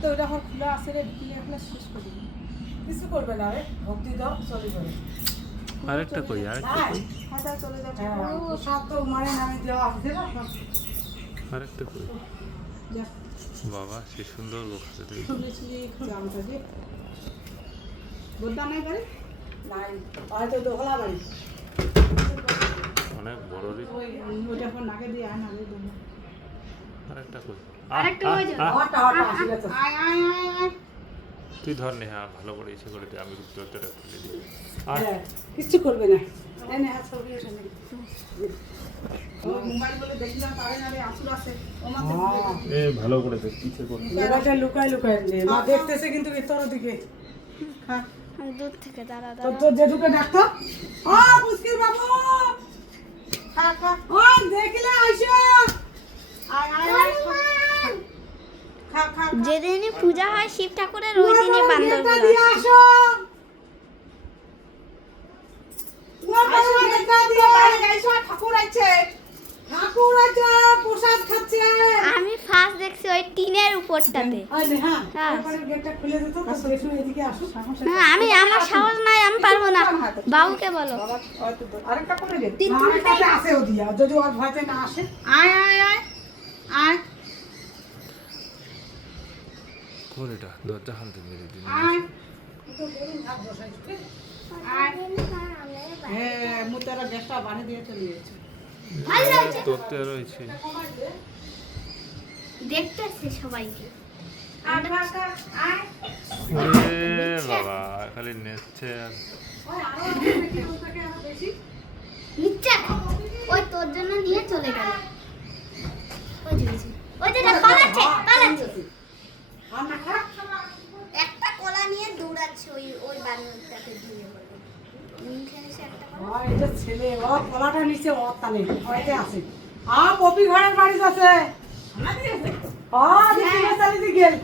তো ওটা এখন খোলা আছে রে, বিকেলে এখন শেষ করে দিবি। কিছু করবে না রে, ভক্তি দাও চলে যাবে। আরেকটা কই আরেকটা কই খাতা চলে যাবে। প্রসাদ তো মায়ের নামে দেওয়া আছে না। আরেকটা কই যা বাবা সে সুন্দর বকছে তুই শুনেছি জামটা যে বোদ্দা নাই বাড়ি নাই হয়তো দোহলা বাড়ি। অনেক বড় রে ওই ওইটা এখন নাকে দিয়ে আয় না রে দেবো। আরেকটা কই আরেকটা কই যাবে? হটা হটা আসলে তো আয় আয় আয় আয় তুই ধর নে হ্যাঁ ভালো করে ইচ্ছে করে দে আমি দরজাটা খুলে দিই আর হ্যাঁ, কিচ্ছু করবে না। এই নে হাত সরিয়ে এসে নে। ও মোবাইল বলে দেখলাম পারে না রে আসল আছে ওমাতে এ ভালো করে দেখ পিছে কর এবারটা লুকায় লুকায় নে। মা দেখতেছে কিন্তু তোর দিকে। হ্যাঁ আমি দূর থেকে দাঁড়া তো দাঁড়া তোর জেঠুকে ডাকতো। ও মুশকিল বাবু। খা খা ও দেখলে আইসো। আয় আয় আয় খা খা যেদিনই পূজা হয় শিব ঠাকুরের ওই দিনে বান্দরগুলো গেটটা আসে। দিয়ে আসো। গেটটা দিয়ে বাইরে যাইছো ঠাকুর আইছে ঠাকুর আছে প্রসাদ খাচ্ছে। আমি ফার্স্ট দেখছি ওই টিনের উপরটাতে। আরে হ্যাঁ হ্যাঁ। তারপরে গেটটা খুলে দিত তো দেখুন এদিকে আসো। হ্যাঁ, আমার সাহস নাই, আমি পারবো না। বাবুকে বলো। বাবা হয়তো আরেকটা করে দে আমার কাছে আসে ও দিয়া যদি ওর ভয়তে না আসে। আয় আয় আয় আয় কর এটা দরজা হালতে মেরে দিন আয় তো বলুন ভাত বসাইছে। আয় হ্যাঁ মুতারা গ্যাসটা বানিয়ে দিয়ে চলে গেছে তোরতে রয়েছে দেখতেছি সবাইকে। আয় খা খা আয় ওরে বাবা খালি নেচছে আর ওই আরো দেখি ওটাকে আরো বেশি। নিচে ওই তোর জন্য নিয়ে চলে গেল। ওই যে ওই যে পালাচ্ছে পালাচ্ছে। আর না খা। একটা কলা নিয়ে দৌড়াচ্ছে ওই ওই বানরটাকে দিয়ে বলে। মুখে এসে একটা কলা। ওই যে ছেলে ও কলাটা নিচে ও তালে হয়তে আছে। পপি ঘরের বাড়ি আছে। আ দেখি না চালি দি গেল।